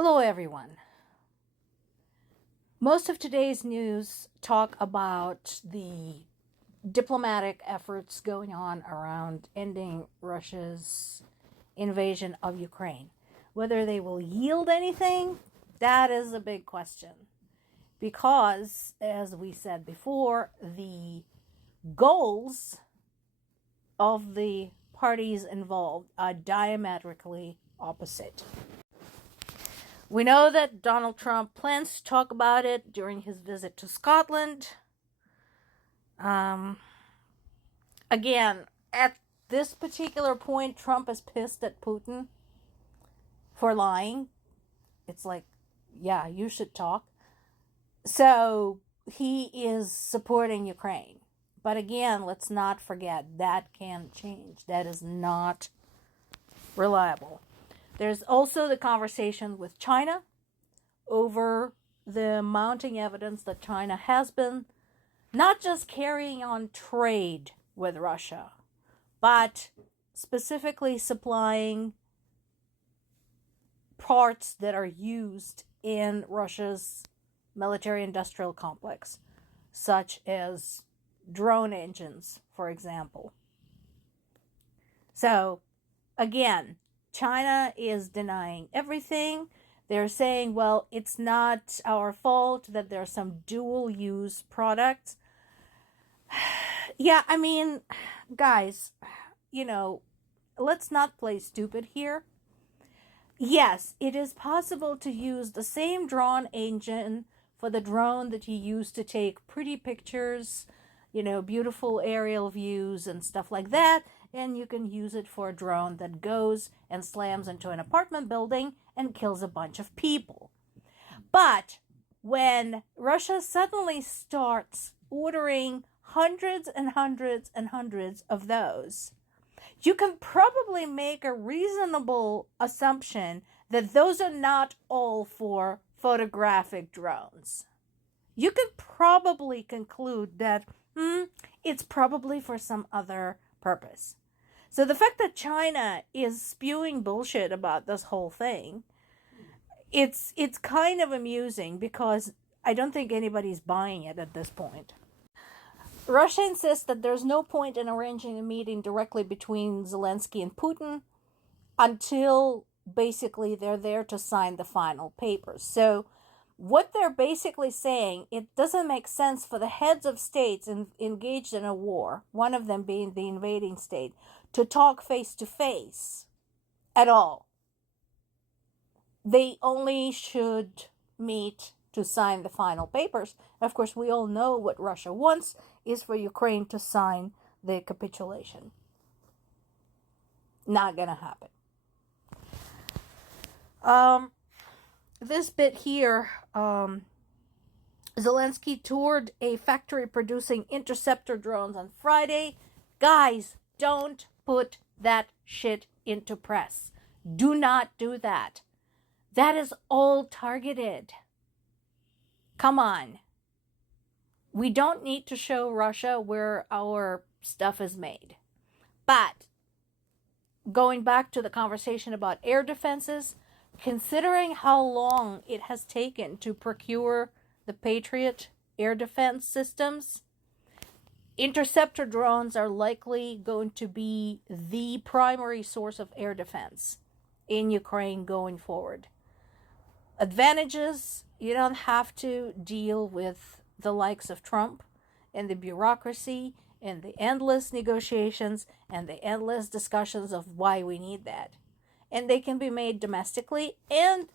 Hello, everyone. Most of today's news talk about the diplomatic efforts going on around ending Russia's invasion of Ukraine. Whether they will yield anything, that is a big question. Because, as we said before, the goals of the parties involved are diametrically opposite. We know that Donald Trump plans to talk about it during his visit to Scotland. Again, at this particular point, Trump is pissed at Putin for lying. It's like, yeah, you should talk. So he is supporting Ukraine. But again, let's not forget that can change. That is not reliable. There's also the conversation with China over the mounting evidence that China has been not just carrying on trade with Russia, but specifically supplying parts that are used in Russia's military-industrial complex, such as drone engines, for example. So, again, China is denying everything. They're saying, well, it's not our fault that there are some dual-use products. Yeah, I mean, guys, let's not play stupid here. Yes, it is possible to use the same drone engine for the drone that you use to take pretty pictures, beautiful aerial views and stuff like that. And you can use it for a drone that goes and slams into an apartment building and kills a bunch of people. But when Russia suddenly starts ordering hundreds and hundreds and hundreds of those, you can probably make a reasonable assumption that those are not all for photographic drones. You can probably conclude that it's probably for some other purpose. So the fact that China is spewing bullshit about this whole thing, it's kind of amusing because I don't think anybody's buying it at this point. Russia insists that there's no point in arranging a meeting directly between Zelensky and Putin until basically they're there to sign the final papers. So what they're basically saying, it doesn't make sense for the heads of states engaged in a war, one of them being the invading state, to talk face to face at all. They only should meet to sign the final papers. Of course, we all know what Russia wants is for Ukraine to sign the capitulation. Not gonna happen. This bit here, Zelensky toured a factory producing interceptor drones on Friday. Guys, don't put that shit into press. Do not do that. That is all targeted. Come on. We don't need to show Russia where our stuff is made. But going back to the conversation about air defenses, considering how long it has taken to procure the Patriot air defense systems, interceptor drones are likely going to be the primary source of air defense in Ukraine going forward. Advantages, you don't have to deal with the likes of Trump and the bureaucracy and the endless negotiations and the endless discussions of why we need that. And they can be made domestically. And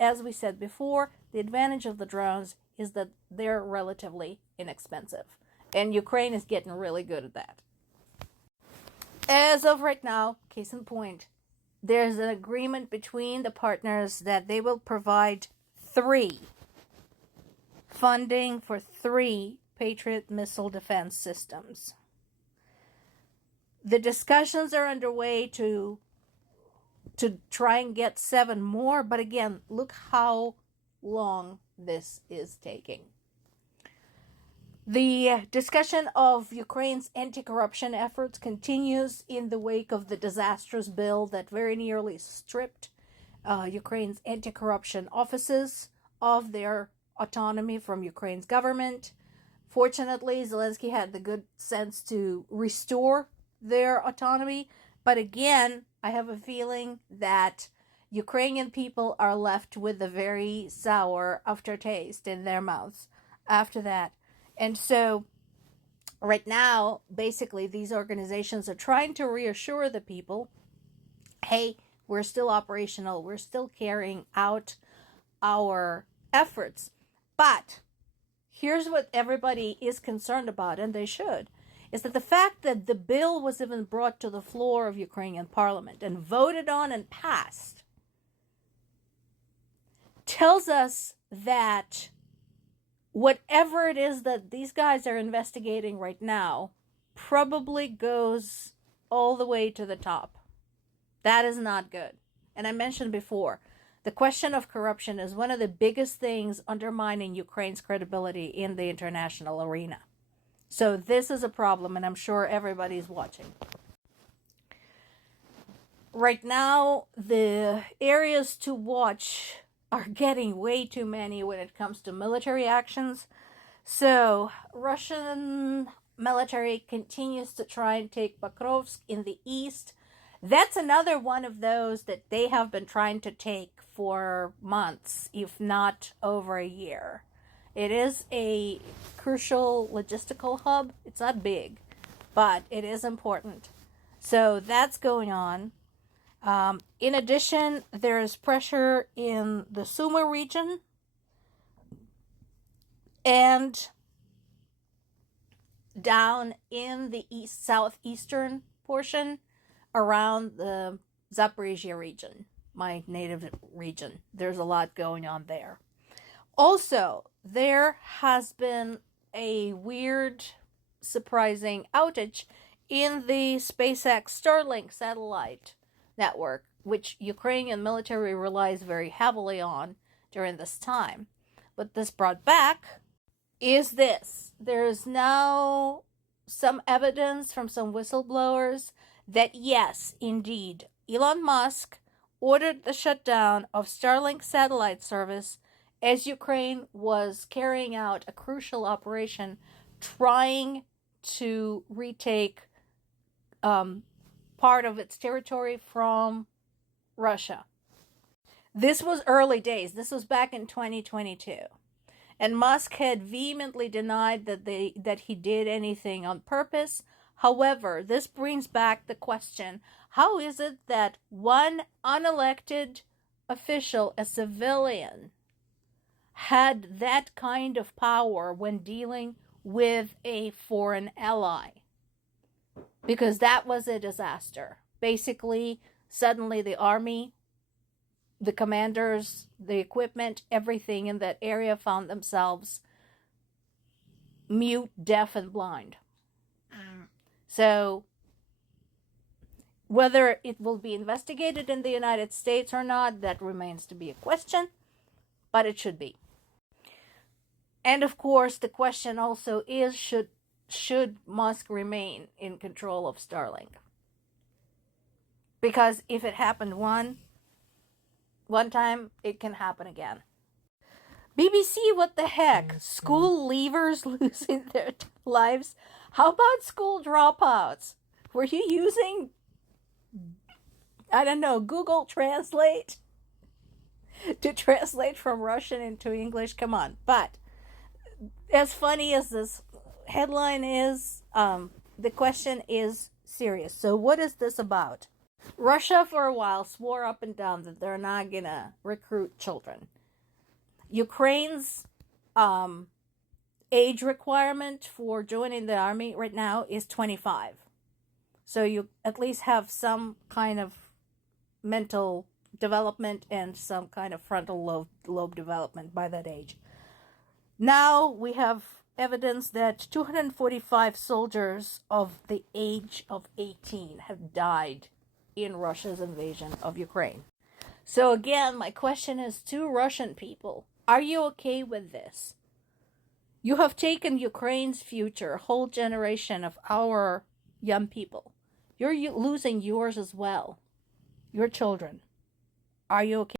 as we said before, the advantage of the drones is that they're relatively inexpensive. And Ukraine is getting really good at that. As of right now, case in point, there's an agreement between the partners that they will provide funding for 3 Patriot missile defense systems. The discussions are underway to try and get 7 more, but again, look how long this is taking. The discussion of Ukraine's anti-corruption efforts continues in the wake of the disastrous bill that very nearly stripped Ukraine's anti-corruption offices of their autonomy from Ukraine's government. Fortunately, Zelensky had the good sense to restore their autonomy. But again, I have a feeling that Ukrainian people are left with a very sour aftertaste in their mouths after that. And so right now, basically, these organizations are trying to reassure the people, hey, we're still operational, we're still carrying out our efforts. But here's what everybody is concerned about, and they should, is that the fact that the bill was even brought to the floor of Ukrainian parliament and voted on and passed tells us that whatever it is that these guys are investigating right now probably goes all the way to the top. That is not good. And I mentioned before, the question of corruption is one of the biggest things undermining Ukraine's credibility in the international arena. So this is a problem, and I'm sure everybody's watching. Right now, the areas to watch are getting way too many when it comes to military actions. So Russian military continues to try and take Pokrovsk in the east. That's another one of those that they have been trying to take for months, if not over a year. It is a crucial logistical hub. It's not big, but it is important. So that's going on. In addition, there is pressure in the Sumy region and down in the southeastern portion around the Zaporizhia region, my native region. There's a lot going on there. Also, there has been a weird, surprising outage in the SpaceX Starlink satellite network, which Ukrainian military relies very heavily on during this time. What this brought back is this. There is now some evidence from some whistleblowers that yes, indeed, Elon Musk ordered the shutdown of Starlink satellite service as Ukraine was carrying out a crucial operation trying to retake part of its territory from Russia. This was early days. This was back in 2022. And Musk had vehemently denied that he did anything on purpose. However, this brings back the question, how is it that one unelected official, a civilian, had that kind of power when dealing with a foreign ally? Because that was a disaster. Basically, suddenly the army, the commanders, the equipment, everything in that area found themselves mute, deaf, and blind. So, whether it will be investigated in the United States or not, that remains to be a question, but it should be. And of course, the question also is, should Musk remain in control of Starlink? Because if it happened one time, it can happen again. BBC, what the heck? School leavers losing their lives? How about school dropouts? Were you using, I don't know, Google Translate to translate from Russian into English? Come on. But as funny as this headline is, the question is serious. So what is this about? Russia for a while swore up and down that they're not gonna recruit children. Ukraine's age requirement for joining the army right now is 25. So you at least have some kind of mental development and some kind of frontal lobe development by that age. Now we have evidence that 245 soldiers of the age of 18 have died in Russia's invasion of Ukraine. So again, my question is to Russian people, are you okay with this? You have taken Ukraine's future, a whole generation of our young people. You're losing yours as well, your children. Are you okay?